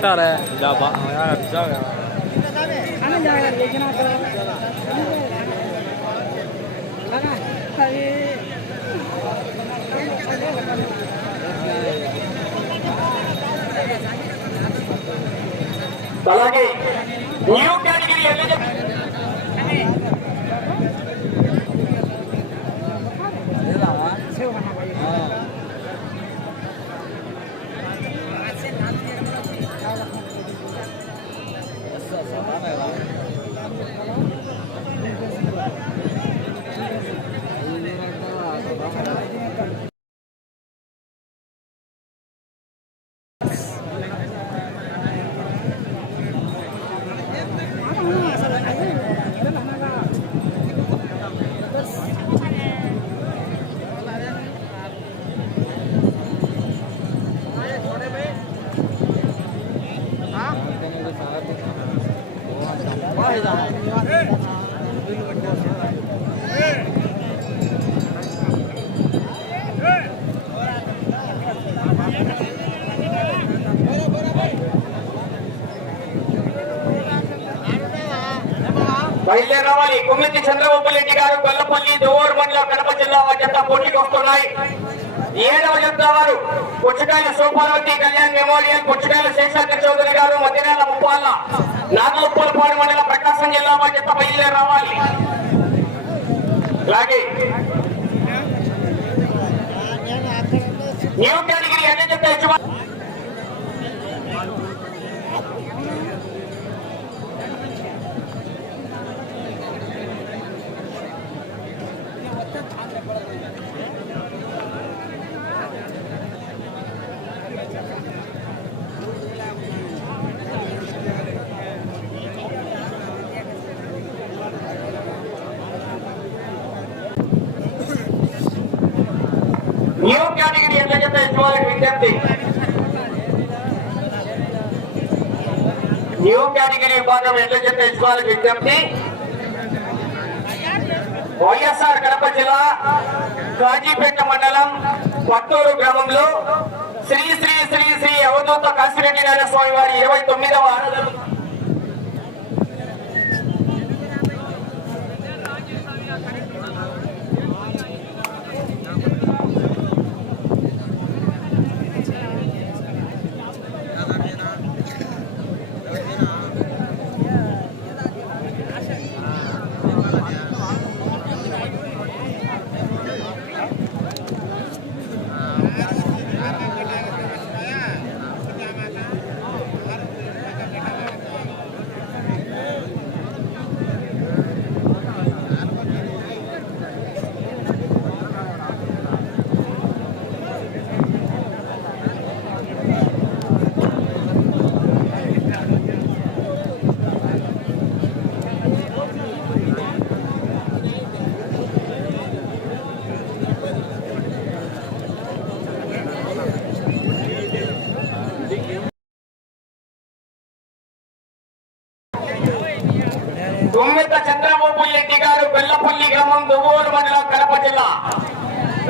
देखता रहे जा बा यार जा రావాలి. కుమ్మితి చంద్రబాబు రెడ్డి గారు గొల్లపల్లి దోవూరు మండలం కడప జిల్లా వారి జత పోటీకి వస్తున్నాయి. ఏడవ జత వారు పుచ్చకాయల సూపార్వతి కళ్యాణ్ మెమోరియల్ పుచ్చకాయల శేషాద్రి చౌదరి గారు మధ్యనాల ముప్పాల నాగలుప్పలపాడు మండలం ప్రకాశం జిల్లా వారి జత బయలుదేరి రావాలి. అలాగే న్యూ కేటగిరీ అన్ని జత యజమాని న్యూ కేటగిరీ ఎట్ల విజ్ఞప్తి. న్యూ కేటగిరీ విభాగం ఎట్ల జత యజమానికి విజ్ఞప్తి? వైఎస్ఆర్ కడప జిల్లా కాజీపేట మండలం పత్తూరు గ్రామంలో శ్రీ శ్రీ శ్రీ శ్రీ అవధూత కాశిరెడ్డి నారాయణ స్వామి వారి ఇరవై తొమ్మిదవ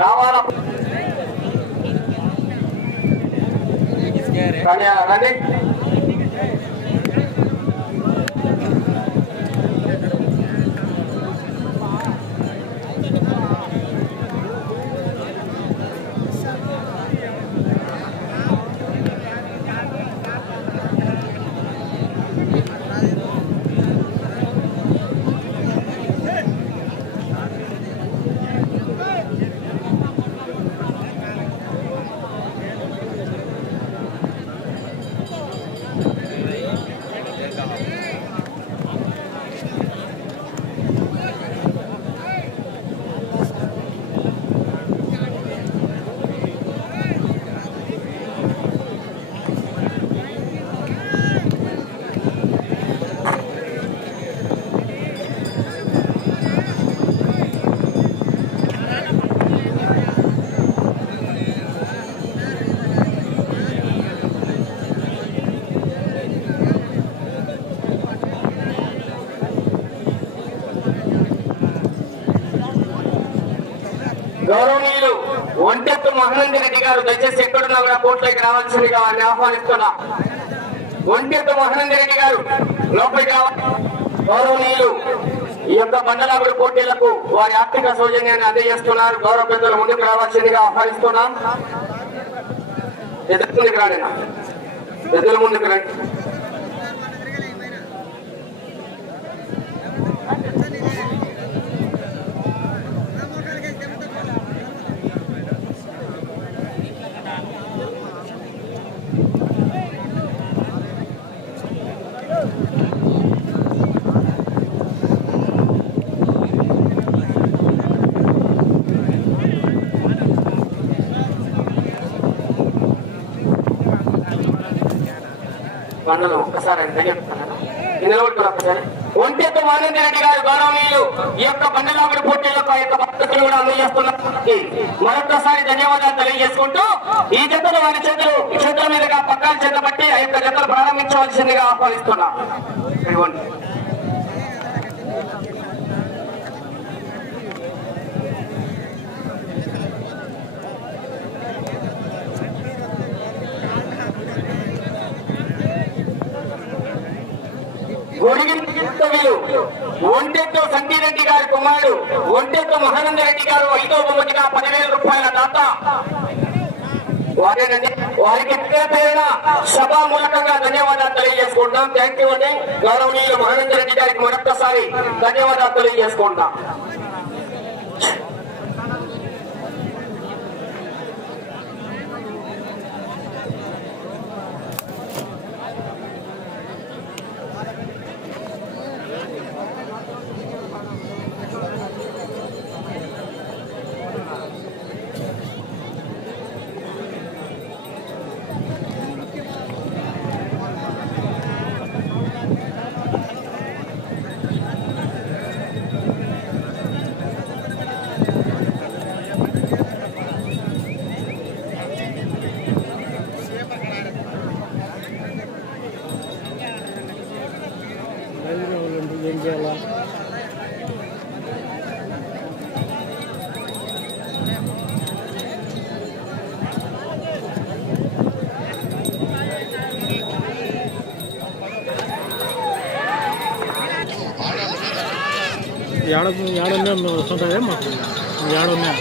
రావాల? కానీ రండి గౌరవనీయులు ఒంటెత్తు మహానంద రెడ్డి గారు దయచేసి ఎక్కడున్నా కూడా కోర్టులోకి రావాల్సిందిగా వారిని ఆహ్వానిస్తున్నా. ఒంటెత్తు మహానంద రెడ్డి గారు లోపలికి రావాలి. గౌరవనీయులు ఈ యొక్క బండలాగుడు పోటీలకు వారి ఆర్థిక సౌజన్యాన్ని అందజేస్తున్నారు. గౌరవ పెద్దలు ముందుకు రావాల్సిందిగా ఆహ్వానిస్తున్నాం. ఎదురు ముందుకు రాండి ఎదురు ముందుకు రండి. ఒక్కసారి అంటే చెప్తాను నిలబడుతున్నారు ఒక్కసారి ఒంటెత్తు మానంద రెడ్డి గారు గౌరవనీయులు ఈ యొక్క బండలాగుడు పోటీ ఆ యొక్క పద్ధతిని కూడా అందజేస్తున్నారు మరొకసారి ధన్యవాదాలు తెలియజేసుకుంటూ ఈ జతలు వారి చేతులు చేతుల మీదుగా పక్కన చేత బట్టి ఆ యొక్క జతలు ప్రారంభించవలసిందిగా ఆహ్వానిస్తున్నా. ఇదిగోండి. ఒడిగిరిలు ఒంటెత్తు సంజీరెడ్డి గారి కుమారుడు ఒంటెత్తు మహానంద రెడ్డి గారు ఐదో బొమ్మటిగా పదివేల రూపాయల దాత. వారిని వారికి పేరు పేరున సభామూలకంగా ధన్యవాదాలు తెలియజేసుకుంటాం. థ్యాంక్ యూ అండి. గౌరవనీయులు మహానంద రెడ్డి గారికి మరొక్కసారి ధన్యవాదాలు తెలియజేసుకుంటాం ఏం చేయాలా ఏడ ఏడున్నా వస్తుంటాయా మాకు ఏడున్నా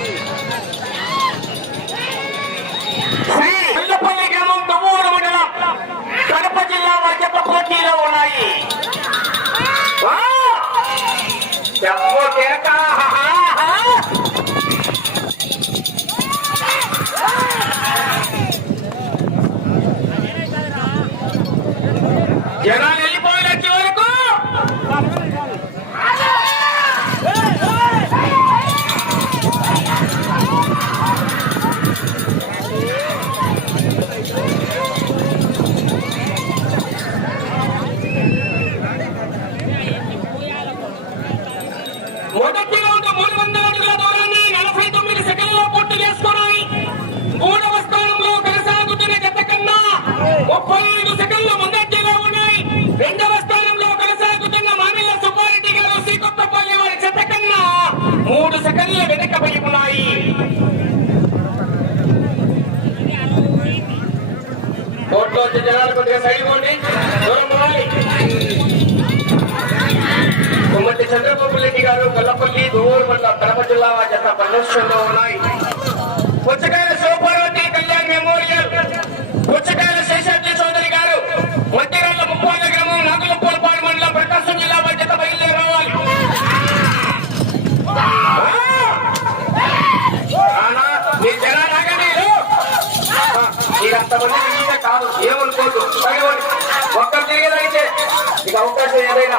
కడప జత ప్రదర్శనలో ఉన్నాయి. పుచ్చకాయల శివపార్వతి కళ్యాణ్ మెమోరియల్. పుచ్చకాయల శేషాద్రి చౌదరి గారు మధ్యరాల ముప్పాల గ్రామం నాగులపూలపాడు మండలం ప్రకాశం జిల్లా జత బయలుదేరి రావాలి కాదు ఏమనుకోవద్దు. ఒక్కరు తిరిగేదైతే ఇక అవకాశం ఏదైనా.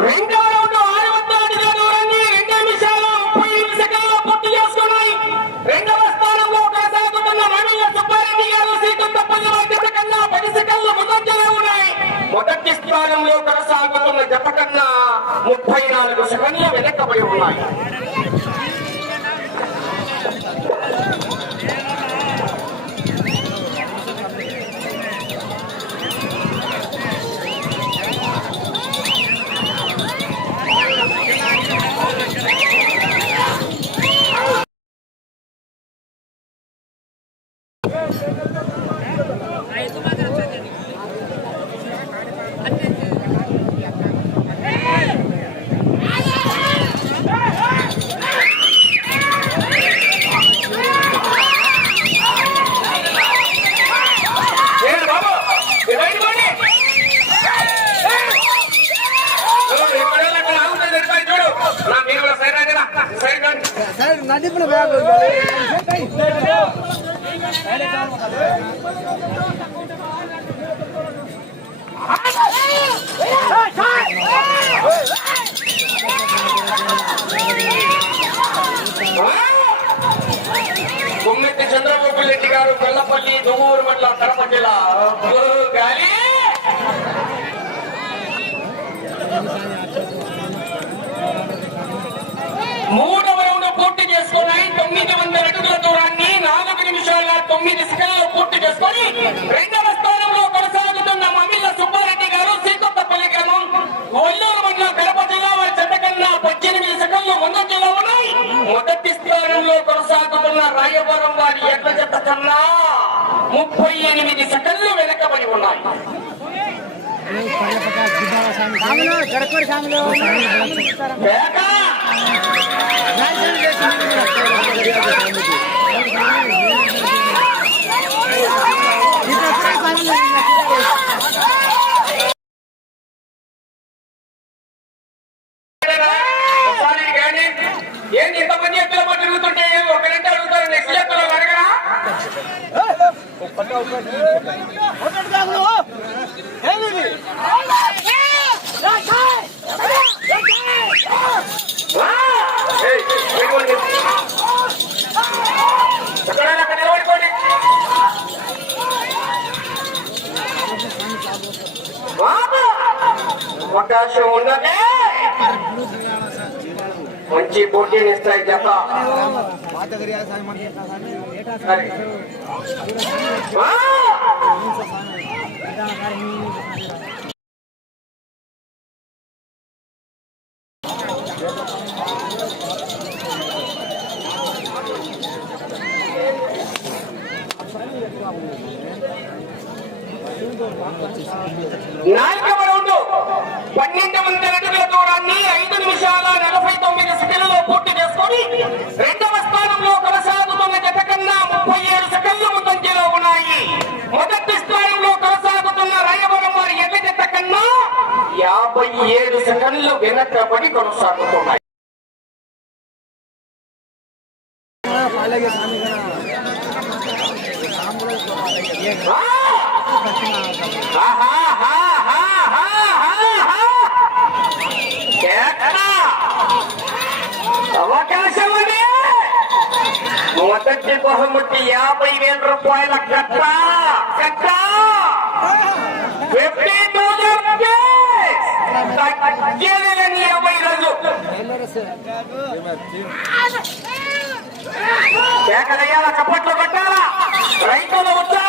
రెండవ రౌండ్ ఆరు వందల అడుగుల దూరాన్ని రెండు నిమిషాలు ముప్పై ఎనిమిది సెకండ్లలో పూర్తి చేసుకున్నాయి రెండవ స్థానంలో కొనసాగుతున్న రవీంద్ర సుబ్బారెడ్డి గారు శ్రీకొత్తపల్లి వారి జత కన్నా పది సెకండ్ల ముందంజలో ఉన్నాయి మొదటి స్థానంలో కొనసాగుతున్న జత కన్నా ముప్పై నాలుగు సెకండ్లు వెనకబడి ఉన్నాయి ఏడు బాబు ఇరవై పోనీ. చూడు, ఇక్కడ ఇక్కడ ఆగుతుంది, ఇరవై చూడు. నా మీరు కూడా సైడ్ రండి రా. సైడ్ రండి. నడిపిన బ్యాగ్ గుమ్మెత్తి చంద్రబాబు రెడ్డి గారు గొల్లపల్లి దువ్వూరు మండలం కడప జిల్లా. గాలి. మూడవ రౌండ్ పూర్తి చేసుకున్నాయి తొమ్మిది వందల అడుగుల దూరాన్ని నాలుగు నిమిషాల తొమ్మిది సెకండ్లు పూర్తి చేసుకొని రెండవ స్థానంలో కొనసాగుతున్న మమిళ్ళ సుబ్బారెడ్డి గారు శ్రీకొత్తపల్లి గ్రామం ఒల్లూరు మండలం కడప జిల్లా వారి చెత్త కన్నా పద్దెనిమిది సెకండ్లు ముందంజలో ఉన్నాయి మొదటి స్థానంలో కొనసాగుతున్న రాయవరం వారి ఎడ్ల చెత్త కన్నా ముప్పై ఎనిమిది సెకండ్లు వెనకబడి ఉన్నాయి. నాలుగవ రౌండ్. పన్నెండు వందల అడుగుల దూరాన్ని ఐదు నిమిషాల నలభై తొమ్మిది సెకండ్లలో పూర్తి చేసుకొని రెండవ స్థానంలో కొనసాగుతున్న జత కన్నా ముప్పై ఏడు సెకండ్లు ముందంజలో ఉన్నాయి. మొదటి స్థానంలో కొనసాగుతున్న రాయవరం వారి ఎల్ల జత కన్నా యాభై ఏడు సెకండ్లు వెనకబడి కొనసాగుతున్నాయి ఆ! అవకాశం ఉంది బహుమతి యాభై వేల రూపాయల కట్ట కట్ట ఫిఫ్టీ థౌసండ్ తగ్గేదని యాభై రోజు కేకలయ్యాల చప్పట్లు కట్టాలా? రైతుల ఉత్సాహ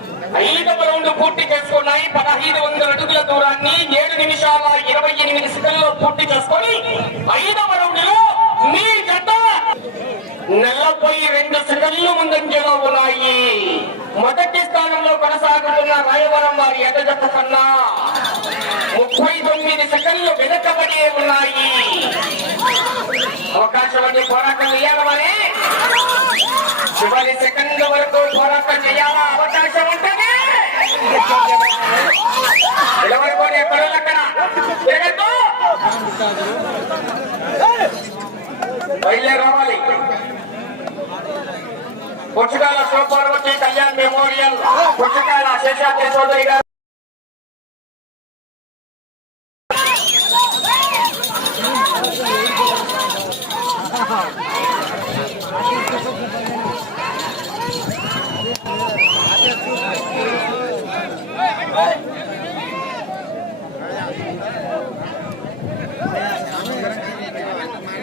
ఐదవ రౌండ్ పూర్తి చేసుకున్నాయి. పదహైదు వందల అడుగుల దూరాన్ని ఏడు నిమిషాల ఇరవై ఎనిమిది సెకండ్లో పూర్తి చేసుకొని ఐదవ రౌండ్లో మీ జత నలభై రెండు సెకండ్లు ముందంజలో ఉన్నాయి. మొదటి స్థానంలో కొనసాగుతున్న రాయవరం వారి ఎద జత కన్నా ముప్పై తొమ్మిది సెకండ్లు వెనుకబడి ఉన్నాయి. అవకాశం అంటే పోరాటం చేయాలని చివరి సెకండ్ వరకు పోరాటం చేయాలా అవకాశం ఉంటుంది నిలబడుకొని ఎక్కడో అక్కడ తిరగద్దు బయలుదేరి రావాలి పుచ్చకాల శివపార్వతి కళ్యాణ్ మెమోరియల్ పుచ్చకాల శేషాద్రి చౌదరి గారు బయట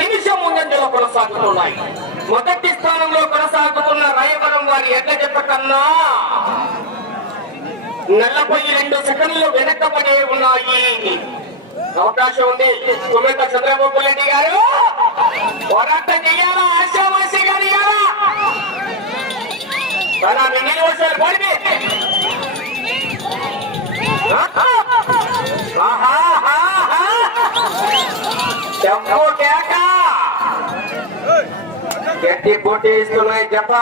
నిమిషం ముందంజలో కొనసాగుతున్నాయి. మొదటి స్థానంలో కొనసాగుతున్న రాయవరం వారి ఎడ్ల జత కన్నా నలభై రెండు సెకండ్లు వెనకబడే ఉన్నాయి. అవకాశం ఉంది. సుమిత చంద్రబాబు రెడ్డి గారు పోరాటం చేయాలా? ఆశావాసి గారు ఇయ్యాలా? చెంపు కేక గట్టి పోటీ ఇస్తున్నాయి జత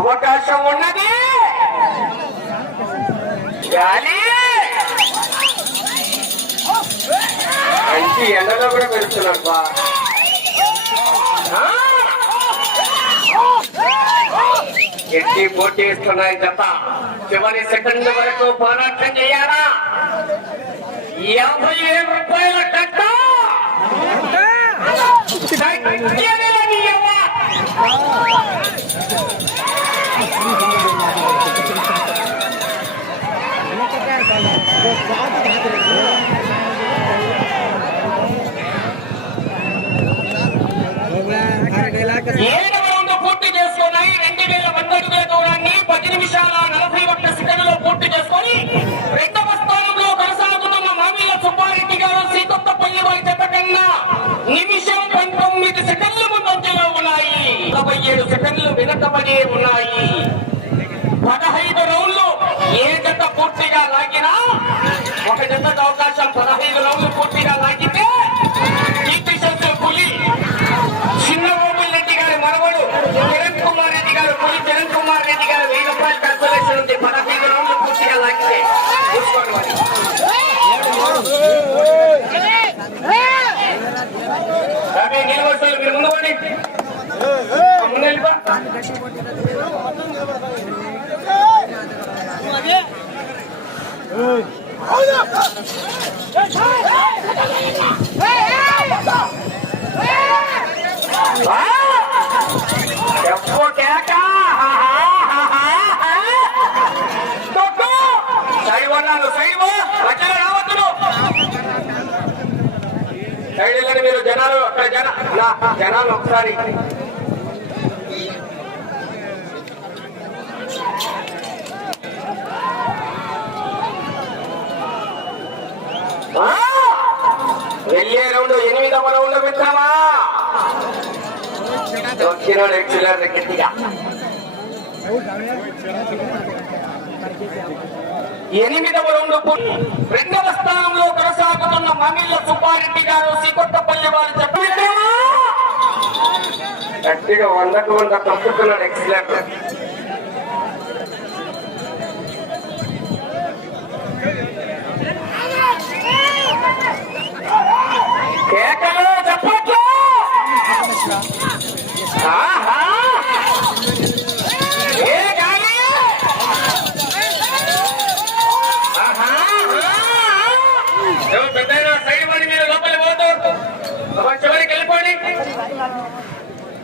అవకాశం ఉన్నది గాలి మంచి ఎండలో కూడా పెడుతున్నాడు బా ఎట్టి పోటీ ఇస్తున్నాయి జత. చివరి సెకండ్ వరకు పోరాటం చేయాలా? యాభై ఏడు రూపాయల కట్ట! రౌండ్ పూర్తి చేసుకున్నాయి రెండు వేల వంద అడుగుల దూరాన్ని పది నిమిషాల నలభై ఒక్క సెకండ్లో పూర్తి చేసుకొని రెండవ స్థానంలో కొనసాగుతున్న సుబ్బారెడ్డి గారు సీతొత్తపల్లి వారి జత కన్నా నిమిషం పంతొమ్మిది సెకండ్లు ముందంజలో ఉన్నాయి. నలభై ఏడు సెకండ్లు వెనకబడే ఉన్నాయి. పదహైదు రౌండ్లు ఏ జత పూర్తిగా లాగినా ఒక జతకు అవకాశం పదహైదు రౌండ్లు పూర్తిగా లాగితే కీర్తి శంకర్ పులి చిన్నబాబుల్ రెడ్డి గారి మనవడు కిరణ్ కుమార్ రెడ్డి గారు పులి కిరణ్ కుమార్ రెడ్డి గారు వెయ్యి రూపాయలు కన్సలేషన్ ఉంది పదహైదు రౌండ్లు పూర్తిగా లాగితే చూసుకోండి మరి రవి నిలబడుతుంది మీరు ముందు పోండి. ముందు వెళ్ళిపో. ఆ! చెప్పు కేక. తొక్కు. సైడ్ అన్నాను, సైడ్ పో. మధ్యలో రావద్దు నువ్వు. సైడ్ వెళ్ళండి మీరు జనాలు అక్కడ జన జనాలు ఒకసారి. ఆ! వెళ్ళే రౌండ్ ఎనిమిదవ రౌండ్ మిత్రమా? దొక్కినాడు ఎక్సిలర్ గట్టిగా. ఎనిమిదవ రౌండ్ రెండవ స్థానంలో కొనసాగుతున్న మమిళ్ళ సుబ్బారెడ్డి గారు శ్రీకొత్తపల్లి వారు చెప్పారు గట్టిగా వందకు వంద తప్పుతున్నాడు ఎక్స్లేటర్ కేకలు చెప్పట్లు ఆహా. సైడ్ పడి మీరు లోపలి పోతూ. చివరికి వెళ్ళిపోండి.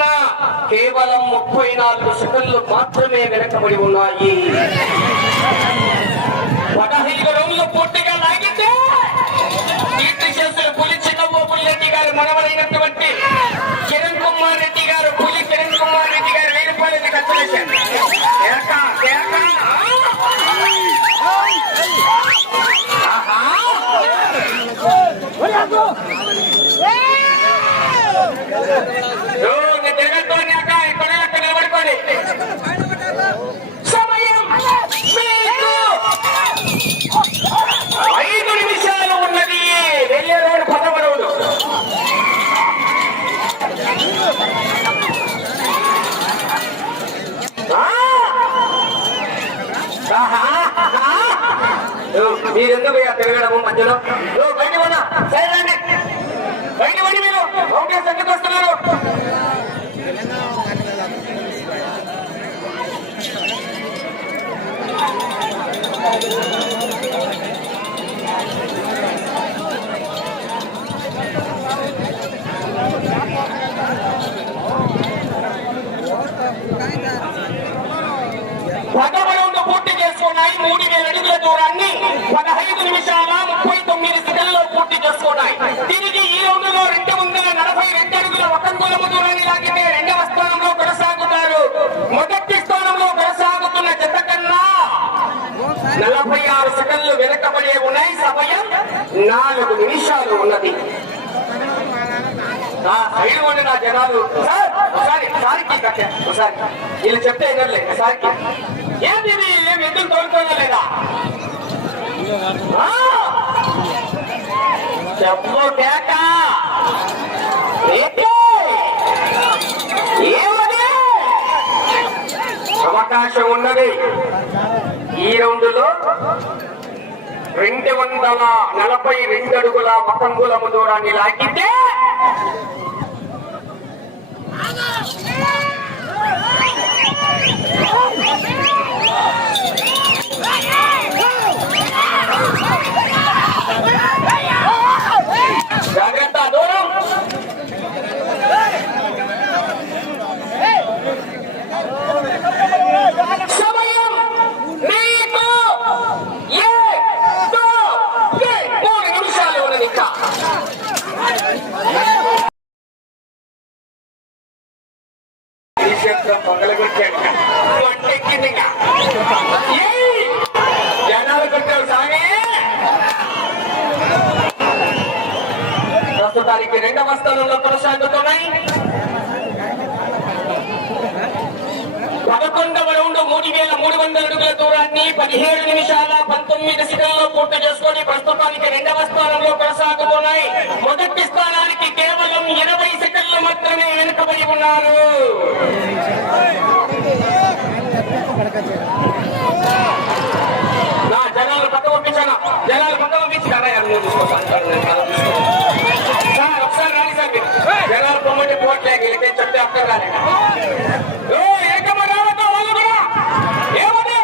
కన్నా కేవలం ముప్పై నాలుగు సెకండ్లు మాత్రమే వెనకబడి ఉన్నాయి. పదహైదు రోజులు పూర్తిగా లాగితే కీర్తి చేసిన పులి చిన్నబాబుల్ రెడ్డి గారు మనవడైనటువంటి కిరణ్ కుమార్ రెడ్డి గారు పులి కిరణ్ కుమార్ రెడ్డి గారు వెయ్యి రూపాయలని కట్టలేశారు ఆహా. మీరెందుకు తిరగడము మధ్యలో? బయట ఉన్నా సరే మీరు ఒకటే వస్తున్నారు. పదమూడు పూర్తి చేసుకున్నాయి. మూడు వేల అడుగుల దూరాన్ని పదహైదు నిమిషాల దూరాన్ని రెండవ స్థానంలో కొనసాగుతారు. మొదటి స్థానంలో కొనసాగుతున్న జత కన్నా నలభై ఆరు సెకండ్లు వెనకబడే ఉన్నాయి సమయం. నాలుగు నిమిషాలు ఉన్నది. నా సైడ్ ఉండి నా జనాలు. సార్ ఒకసారి ఒకసారి. వీళ్ళు చెప్తే ఏంది ఇది? ఎందుకు తోలుకోదా లేదా? చెప్పు కేక. అవకాశం ఉన్నది. ఈ రౌండ్లో రెండు వందల నలభై రెండు అడుగుల పతంగులము దూరాన్ని లాగితే జాగ్రత్త దూరం సమయం మీకు ఏ దో ఏ మూడు నిమిషాలు ఉన్నది ఇంకా ఈ శబ్దం పగలగొట్టాడు వంటెక్కింది ఇంకా. ఏయ్! జనాలు కొట్టావు సాగే ప్రస్తుతానికి రెండవ స్థానంలో కొనసాగుతున్నాయి పదకొండవ రౌండ్ మూడు వేల మూడు వందల అడుగుల దూరాన్ని పదిహేడు నిమిషాల పంతొమ్మిది సెకండ్లో పూర్తి చేసుకొని ప్రస్తుతానికి రెండవ స్థానంలో కొనసాగుతున్నాయి మొదటి స్థానానికి కేవలం ఇరవై సెకండ్లు మాత్రమే వెనుకబడి ఉన్నారు నా జనాలు పక్క పంపించాను జనాలు పక్క పంపించారా సార్ ఒకసారి రాని సార్ మీరు జనాలు పొమ్మంటే పోవట్లేదు వెళ్తే చెప్తే అక్కడ రాలేక ఓ, ఏకమ రావద్దు వాళ్ళు కూడా. ఏమది?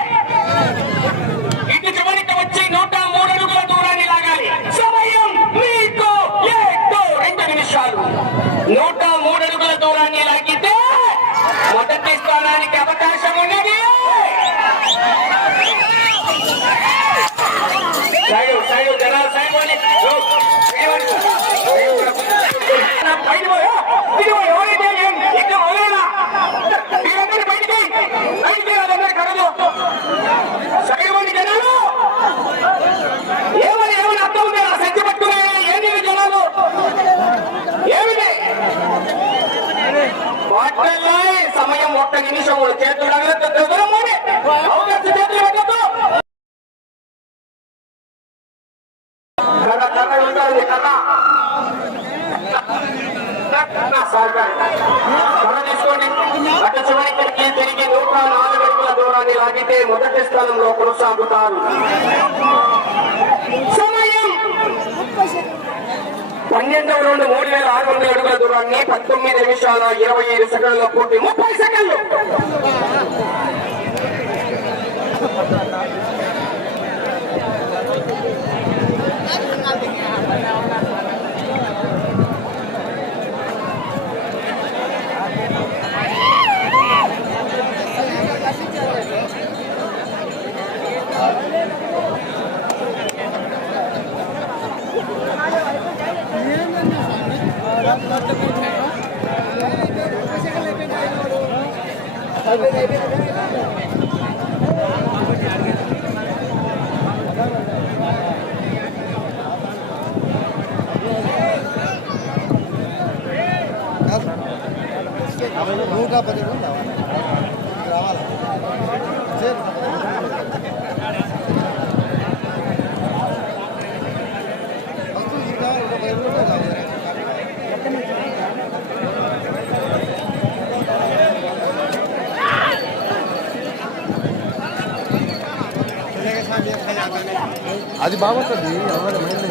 ఇటు చివరికి వచ్చి నూట మూడు అడుగుల దూరాన్ని లాగాలి సమయం మీకు ఏడు రెండు నిమిషాలు నూట మూడు అడుగుల దూరాన్ని లాగితే మొదటి స్థానానికి అవకాశం ఉన్నది సైడు సైడు జనాలు సైడ్ పోండి. ఓ, సైడ్ పోండి. సైడ్ పోండి. నా పైన పోయా? ఇది ఎవరైతే ఏం? ఇక్కడ వదలరా? ఒక్క నిమిషము చేతులు అగలతో దూరమోనే అవకాశం చేతులు పెట్టద్దు కర్ర కర్ర ఉంటుంది కర్ర కర్ర ఒక్క నిమిషం తీసుకోండి. అటు చివరికి తిరిగి నూట నాలుగు అడుగుల దూరాన్ని లాగితే మొదటి స్థానంలో కొనసాగుతారు. పన్నెండవ రౌండ్ మూడు వేల ఆరు వందల అడుగుల దూరాన్ని పంతొమ్మిది నిమిషాల ఇరవై ఐదు సెకండ్ల పూర్తి. ముప్పై సెకండ్లు. నూట పది రోజులు రావాలి ఫస్ట్ ఇంకా నూట పది రోజులు కావాలి అది బాగుంటుంది. ఎవరి మైండ్